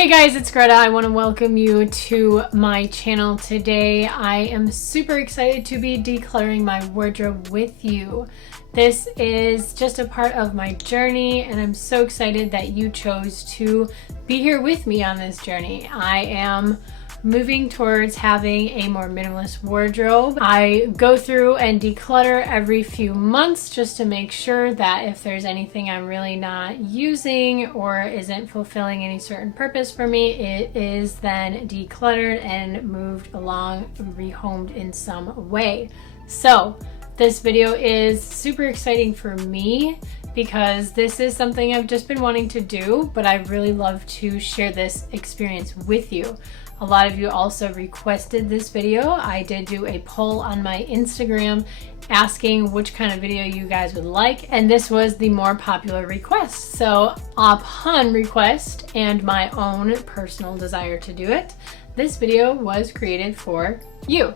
Hey guys, it's Greta. I want to welcome you to my channel today. I am super excited to be decluttering my wardrobe with you. This is just a part of my journey and I'm so excited that you chose to be here with me on this journey. I am moving towards having a more minimalist wardrobe. I go through and declutter every few months just to make sure that if there's anything I'm really not using or isn't fulfilling any certain purpose for me, it is then decluttered and moved along, rehomed in some way. So this video is super exciting for me because this is something I've just been wanting to do, but I really love to share this experience with you. A lot of you also requested this video. I did do a poll on my Instagram asking which kind of video you guys would like, and this was the more popular request. So upon request and my own personal desire to do it, this video was created for you.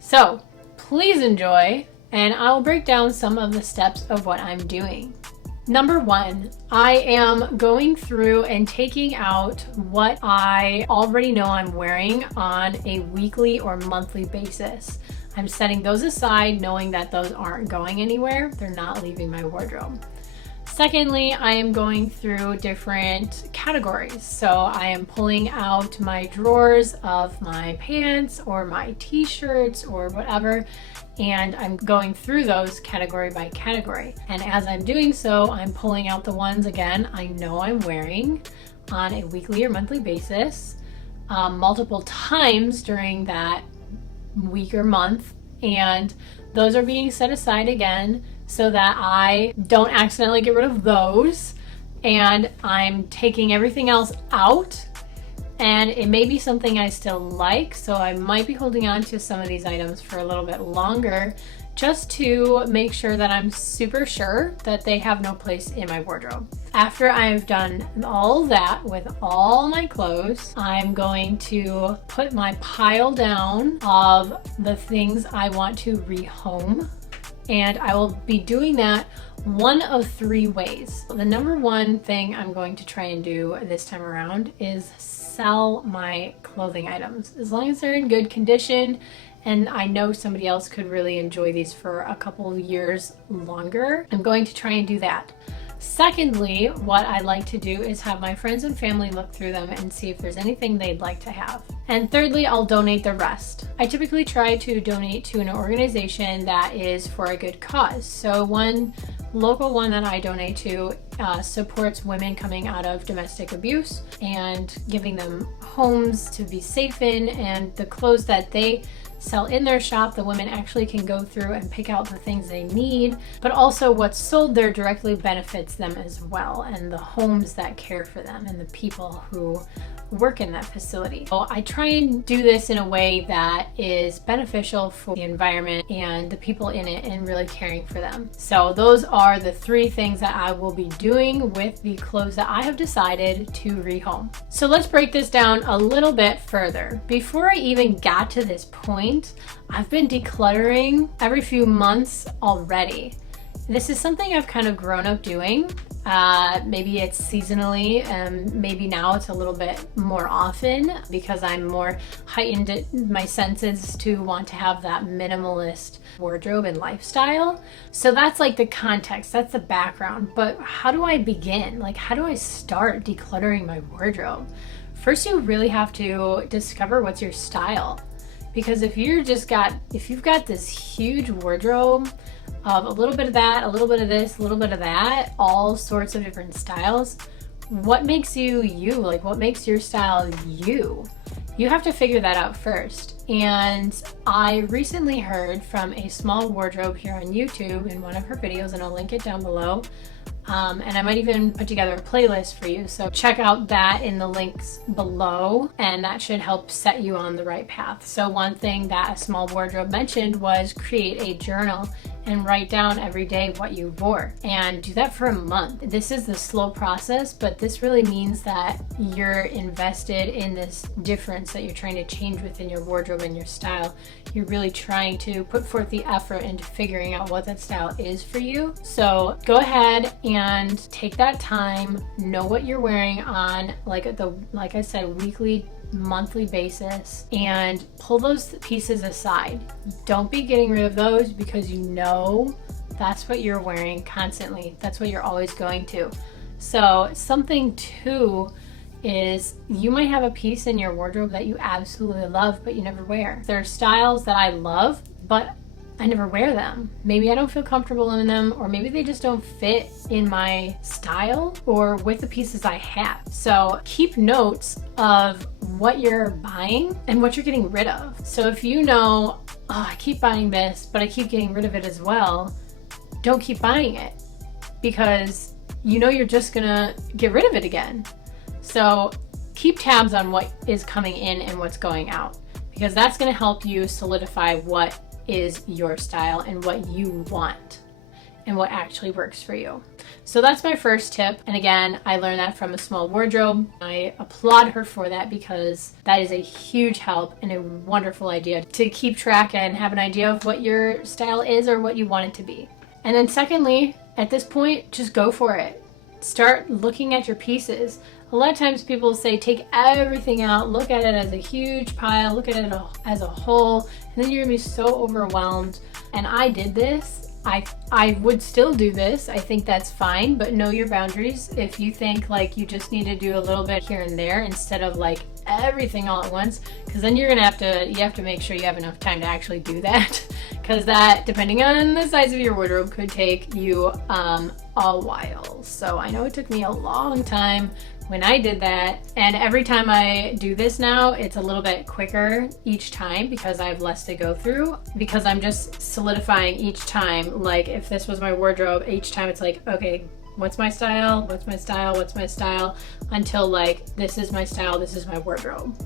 So please enjoy, and I'll break down some of the steps of what I'm doing. Number one, I am going through and taking out what I already know I'm wearing on a weekly or monthly basis. I'm setting those aside knowing that those aren't going anywhere. They're not leaving my wardrobe. Secondly, I am going through different categories. So I am pulling out my drawers of my pants or my t-shirts or whatever, and I'm going through those category by category. And as I'm doing so, I'm pulling out the ones, again, I know I'm wearing on a weekly or monthly basis, multiple times during that week or month, and those are being set aside again so that I don't accidentally get rid of those. And I'm taking everything else out, and it may be something I still like, so I might be holding on to some of these items for a little bit longer just to make sure that I'm super sure that they have no place in my wardrobe. After I've done all that with all my clothes, I'm going to put my pile down of the things I want to rehome, and I will be doing that one of three ways. The number one thing I'm going to try and do this time around is sell my clothing items, as long as they're in good condition and I know somebody else could really enjoy these for a couple of years longer. I'm going to try and do that. Secondly, what I like to do is have my friends and family look through them and see if there's anything they'd like to have. And thirdly, I'll donate the rest. I typically try to donate to an organization that is for a good cause. So one local one that I donate to supports women coming out of domestic abuse and giving them homes to be safe in, and the clothes that they sell in their shop, the women actually can go through and pick out the things they need, but also what's sold there directly benefits them as well, and the homes that care for them and the people who work in that facility. So I try and do this in a way that is beneficial for the environment and the people in it and really caring for them. So those are the three things that I will be doing with the clothes that I have decided to rehome. So let's break this down a little bit further. Before I even got to this point, I've been decluttering every few months already. This is something I've kind of grown up doing. Maybe it's seasonally, and maybe now it's a little bit more often because I'm more heightened in my senses to want to have that minimalist wardrobe and lifestyle. So that's like the context, that's the background. But how do I begin? Like, how do I start decluttering my wardrobe? First, you really have to discover what's your style. Because if you've got this huge wardrobe of a little bit of that, a little bit of this, a little bit of that, all sorts of different styles, what makes you you? Like, what makes your style you? You have to figure that out first. And I recently heard from a small wardrobe here on YouTube in one of her videos, and I'll link it down below. And I might even put together a playlist for you. So check out that in the links below, and that should help set you on the right path. So one thing that a small wardrobe mentioned was create a journal and write down every day what you wore, and do that for a month. This is the slow process, but this really means that you're invested in this difference that you're trying to change within your wardrobe and your style. You're really trying to put forth the effort into figuring out what that style is for you. So go ahead and take that time, know what you're wearing on like I said, weekly, monthly basis, and pull those pieces aside. Don't be getting rid of those because you know that's what you're wearing constantly. That's what you're always going to. So something too is you might have a piece in your wardrobe that you absolutely love but you never wear. There are styles that I love but I never wear them. Maybe I don't feel comfortable in them, or maybe they just don't fit in my style or with the pieces I have. So keep notes of what you're buying and what you're getting rid of. So if you know, oh, I keep buying this, but I keep getting rid of it as well, don't keep buying it, because you know you're just gonna get rid of it again. So keep tabs on what is coming in and what's going out, because that's gonna help you solidify what is your style and what you want and what actually works for you. So that's my first tip. And again, I learned that from a small wardrobe. I applaud her for that, because that is a huge help and a wonderful idea to keep track and have an idea of what your style is or what you want it to be. And then secondly, at this point, just go for it. Start looking at your pieces. A lot of times people say take everything out, look at it as a huge pile, look at it as a whole, and then you're gonna be so overwhelmed. And I did this. I would still do this. I think that's fine, but know your boundaries. If you think like you just need to do a little bit here and there instead of like everything all at once, because then you have to make sure you have enough time to actually do that, because that, depending on the size of your wardrobe, could take you a while. So I know it took me a long time when I did that, and every time I do this now, it's a little bit quicker each time because I have less to go through, because I'm just solidifying each time. Like if this was my wardrobe, each time it's like, okay, what's my style? What's my style? What's my style? Until like, this is my style, this is my wardrobe.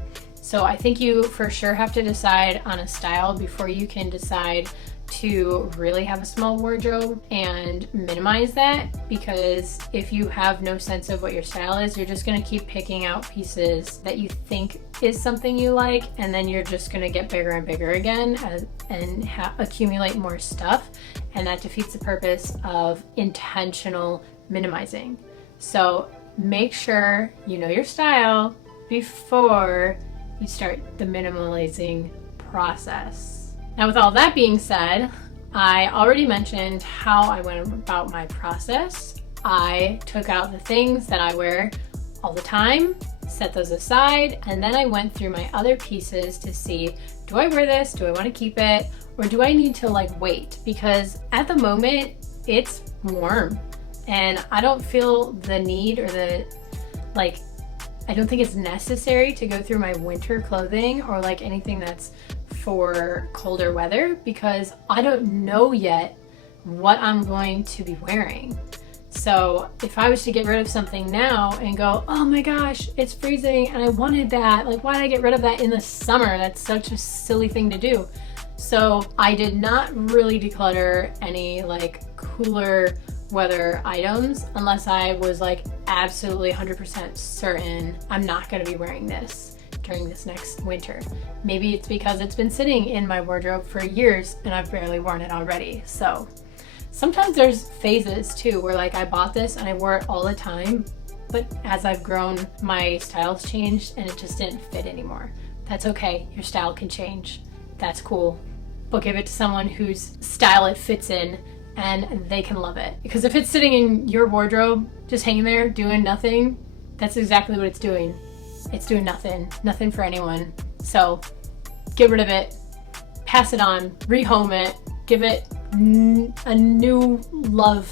So I think you for sure have to decide on a style before you can decide to really have a small wardrobe and minimize that, because if you have no sense of what your style is, you're just going to keep picking out pieces that you think is something you like, and then you're just going to get bigger and bigger again and accumulate more stuff, and that defeats the purpose of intentional minimizing. So make sure you know your style before you start the minimalizing process. Now, with all that being said, I already mentioned how I went about my process. I took out the things that I wear all the time, set those aside, and then I went through my other pieces to see, do I wear this? Do I want to keep it? Or do I need to like wait? Because at the moment it's warm and I don't feel the need or I don't think it's necessary to go through my winter clothing or like anything that's for colder weather, because I don't know yet what I'm going to be wearing. So if I was to get rid of something now and go, oh my gosh, it's freezing and I wanted that, like why did I get rid of that in the summer? That's such a silly thing to do. So I did not really declutter any like cooler weather items unless I was like absolutely 100% certain I'm not going to be wearing this during this next winter. Maybe it's because it's been sitting in my wardrobe for years and I've barely worn it already. So sometimes there's phases too where like I bought this and I wore it all the time, but as I've grown, my style's changed and it just didn't fit anymore. That's okay. Your style can change. That's cool. But give it to someone whose style it fits in and they can love it. Because if it's sitting in your wardrobe, just hanging there doing nothing, that's exactly what it's doing. It's doing nothing for anyone. So get rid of it, pass it on, rehome it, give it a new love,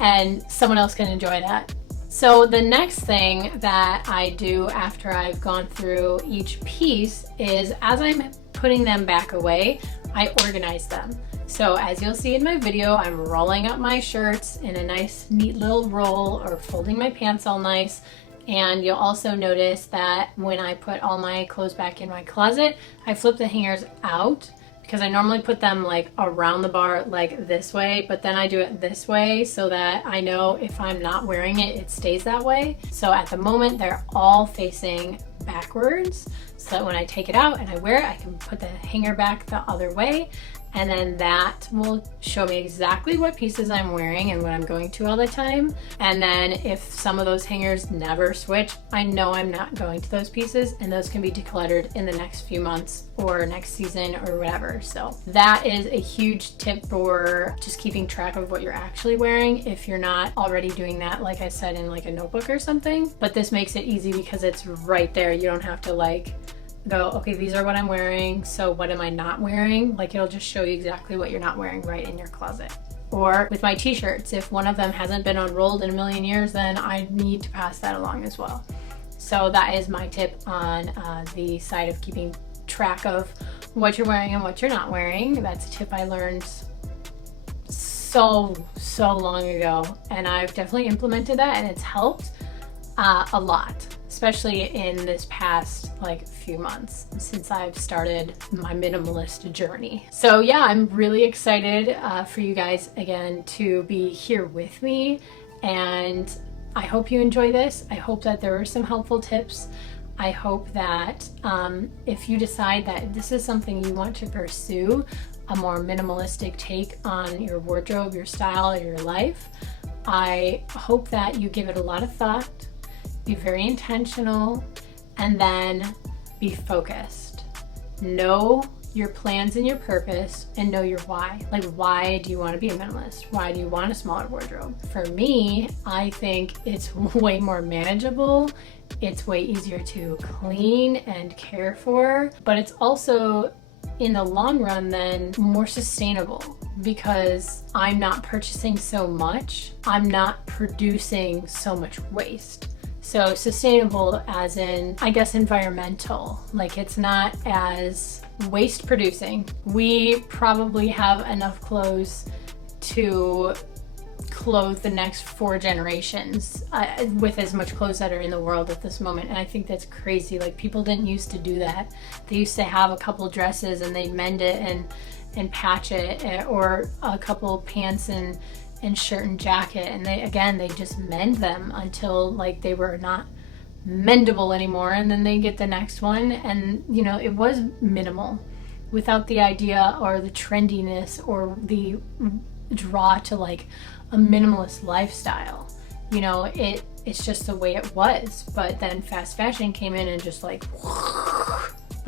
and someone else can enjoy that. So the next thing that I do after I've gone through each piece is, as I'm putting them back away, I organize them. So as you'll see in my video, I'm rolling up my shirts in a nice neat little roll, or folding my pants all nice. And you'll also notice that when I put all my clothes back in my closet, I flip the hangers out because I normally put them like around the bar like this way, but then I do it this way so that I know if I'm not wearing it, it stays that way. So at the moment, they're all facing backwards, so that when I take it out and I wear it, I can put the hanger back the other way, and then that will show me exactly what pieces I'm wearing and what I'm going to all the time. And then if some of those hangers never switch, I know I'm not going to those pieces, and those can be decluttered in the next few months or next season or whatever. So that is a huge tip for just keeping track of what you're actually wearing if you're not already doing that, like I said, in like a notebook or something. But this makes it easy because it's right there. You don't have to like go, okay, these are what I'm wearing, so what am I not wearing? Like, it'll just show you exactly what you're not wearing right in your closet. Or with my t-shirts, if one of them hasn't been unrolled in a million years, then I need to pass that along as well. So that is my tip on the side of keeping track of what you're wearing and what you're not wearing. That's a tip I learned so long ago, and I've definitely implemented that, and it's helped a lot, especially in this past like few months since I've started my minimalist journey. So yeah, I'm really excited for you guys again to be here with me, and I hope you enjoy this. I hope that there were some helpful tips. I hope that if you decide that this is something you want to pursue, a more minimalistic take on your wardrobe, your style, your life, I hope that you give it a lot of thought, be very intentional, and then be focused. Know your plans and your purpose, and know your why. Like, why do you want to be a minimalist? Why do you want a smaller wardrobe? For me, I think it's way more manageable. It's way easier to clean and care for, but it's also, in the long run, then more sustainable because I'm not purchasing so much. I'm not producing so much waste. So sustainable as in, I guess, environmental. Like, it's not as waste producing. We probably have enough clothes to clothe the next 4 generations with as much clothes that are in the world at this moment. And I think that's crazy. Like, people didn't used to do that. They used to have a couple dresses and they'd mend it and patch it, or a couple pants and shirt and jacket, and they just mend them until like they were not mendable anymore, and then they get the next one. And you know, it was minimal without the idea or the trendiness or the draw to like a minimalist lifestyle. You know, it's just the way it was. But then fast fashion came in and just like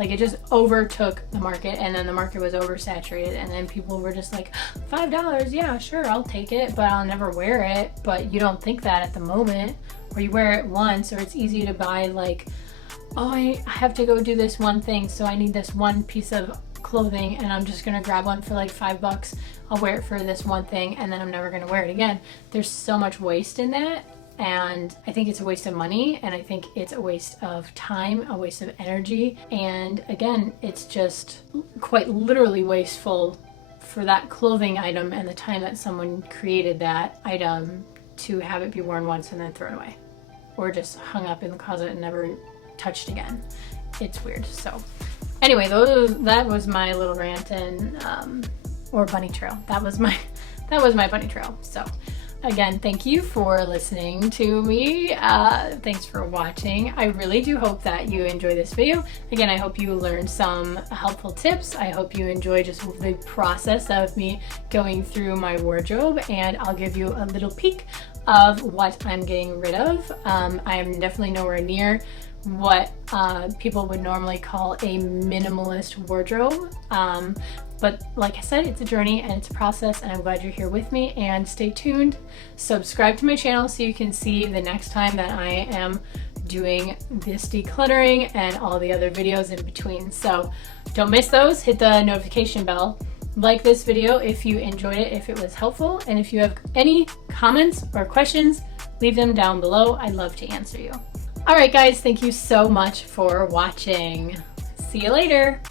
it just overtook the market, and then the market was oversaturated, and then people were just like, $5, yeah, sure, I'll take it, but I'll never wear it. But you don't think that at the moment, or you wear it once, or it's easy to buy like, oh, I have to go do this one thing, so I need this one piece of clothing, and I'm just gonna grab one for like $5. I'll wear it for this one thing, and then I'm never gonna wear it again. There's so much waste in that. And I think it's a waste of money, and I think it's a waste of time, a waste of energy. And again, it's just quite literally wasteful for that clothing item and the time that someone created that item to have it be worn once and then thrown away, or just hung up in the closet and never touched again. It's weird. So anyway, that was my little rant and or bunny trail. That was my bunny trail. So again, thank you for listening to me. Thanks for watching. I really do hope that you enjoy this video. Again, I hope you learned some helpful tips. I hope you enjoy just the process of me going through my wardrobe, and I'll give you a little peek of what I'm getting rid of. I am definitely nowhere near what people would normally call a minimalist wardrobe. But like I said, it's a journey and it's a process, and I'm glad you're here with me. And stay tuned. Subscribe to my channel so you can see the next time that I am doing this decluttering and all the other videos in between. So don't miss those. Hit the notification bell. Like this video if you enjoyed it, if it was helpful. And if you have any comments or questions, leave them down below. I'd love to answer you. All right, guys, thank you so much for watching. See you later.